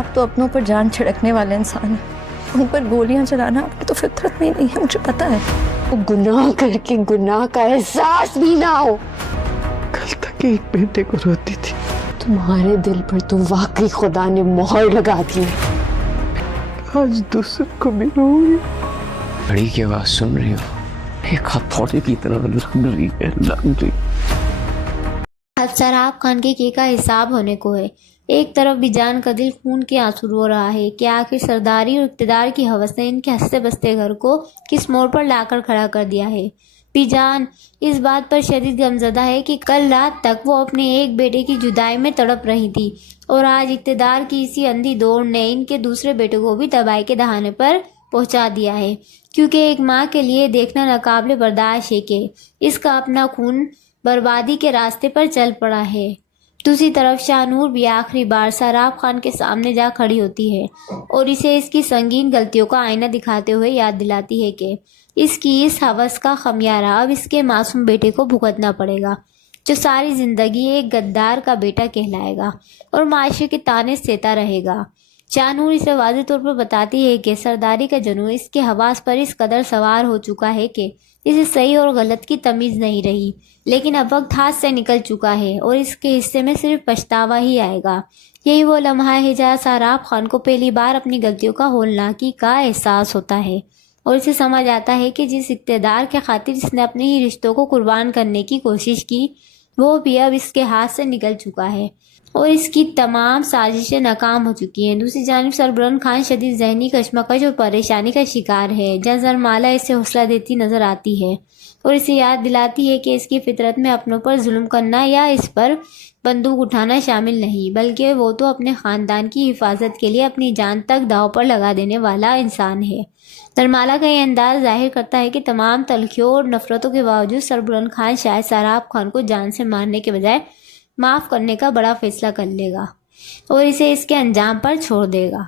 آپ تو اپنوں پر جان چھڑکنے والے انسان ہیں، ان پر گولیاں چلانا آپ کی تو فطرت میں ہی نہیں ہے، مجھے پتا ہے۔ گناہ کر کے گناہ کا احساس بھی نہ ہو۔ کل تک ایک بیٹے کو روتی تھی، تمہارے دل پر تو واقعی خدا نے مہر لگا دی ہے۔ آج دوسرے کو بھی رو گی۔ گھڑی کی آواز سن رہی ہو؟ ایک ہتھوڑے کی طرح لگ رہی ہے، لگ رہی۔ اب سراب خان کے کی کا حساب ہونے کو ہے۔ ایک طرف بھی جان کا دل خون کے آنسو رو رہا ہے کہ آخر سرداری اور اقتدار کی ہوس نے ان کے ہنستے بستے گھر کو کس موڑ پر لا کر کھڑا کر دیا ہے۔ پی جان اس بات پر شدید غمزدہ ہے کہ کل رات تک وہ اپنے ایک بیٹے کی جدائی میں تڑپ رہی تھی اور آج اقتدار کی اسی اندھی دوڑ نے ان کے دوسرے بیٹے کو بھی تباہی کے دہانے پر پہنچا دیا ہے، کیونکہ ایک ماں کے لیے دیکھنا ناقابل برداشت ہے کہ اس کا اپنا خون بربادی کے راستے پر چل پڑا ہے۔ دوسری طرف شاہ نور بھی آخری بار سراب خان کے سامنے جا کھڑی ہوتی ہے اور اسے اس کی سنگین غلطیوں کا آئینہ دکھاتے ہوئے یاد دلاتی ہے کہ اس کی اس ہوس کا خمیارہ اب اس کے معصوم بیٹے کو بھگتنا پڑے گا، جو ساری زندگی ایک غدار کا بیٹا کہلائے گا اور معاشرے کے طعنے سہتا رہے گا۔ شاہ نور اسے واضح طور پر بتاتی ہے کہ سرداری کا جنون اس کے حواس پر اس قدر سوار ہو چکا ہے کہ اسے صحیح اور غلط کی تمیز نہیں رہی، لیکن اب وقت ہاتھ سے نکل چکا ہے اور اس کے حصے میں صرف پچھتاوا ہی آئے گا۔ یہی وہ لمحہ ہے جہاں سراب خان کو پہلی بار اپنی غلطیوں کا ہولناکی کا احساس ہوتا ہے اور اسے سمجھ آتا ہے کہ جس اقتدار کے خاطر اس نے اپنے ہی رشتوں کو قربان کرنے کی کوشش کی، وہ بھی اب اس کے ہاتھ سے نکل چکا ہے اور اس کی تمام سازشیں ناکام ہو چکی ہیں۔ دوسری جانب سربرن خان شدید ذہنی کشمکش اور پریشانی کا شکار ہے، جہاں زرمالا اسے حوصلہ دیتی نظر آتی ہے اور اسے یاد دلاتی ہے کہ اس کی فطرت میں اپنوں پر ظلم کرنا یا اس پر بندوق اٹھانا شامل نہیں، بلکہ وہ تو اپنے خاندان کی حفاظت کے لیے اپنی جان تک داؤ پر لگا دینے والا انسان ہے۔ زرمالا کا یہ انداز ظاہر کرتا ہے کہ تمام تلخیوں اور نفرتوں کے باوجود سربرن خان شاید سراب خان کو جان سے مارنے کے بجائے معاف کرنے کا بڑا فیصلہ کر لے گا اور اسے اس کے انجام پر چھوڑ دے گا۔